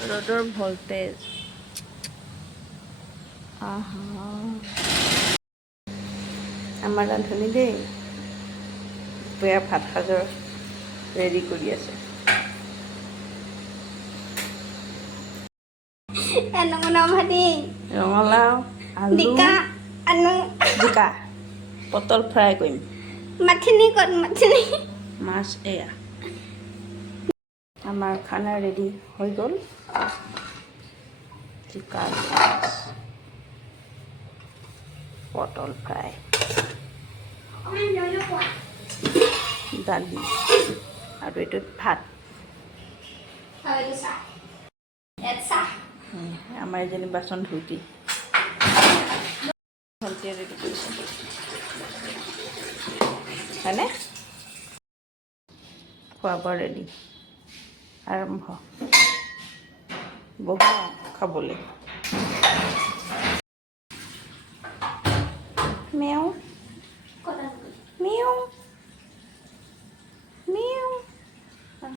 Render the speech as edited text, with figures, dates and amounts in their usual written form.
ৰ'দৰ ভল্টেজ আহা আমাৰ ৰান্ধনি দেই বেয়া ভাত সাজৰ ৰেডি কৰি আছে ৰঙালাও আলু জিকা পটল ফ্ৰাই কৰিম মাছ এয়া আমাৰ খানা ৰেডি হৈ গ'ল জিকা মাছ পটল ফ্ৰাই দালি আৰু এইটোত ভাত আমাৰ এজনী বাচন ধুতি ভণ্টিয়ে ৰেডি কৰিছে হয়নে খোৱা বোৱা ৰেডি আৰম্ভ বহা খাবলৈ মেও মেও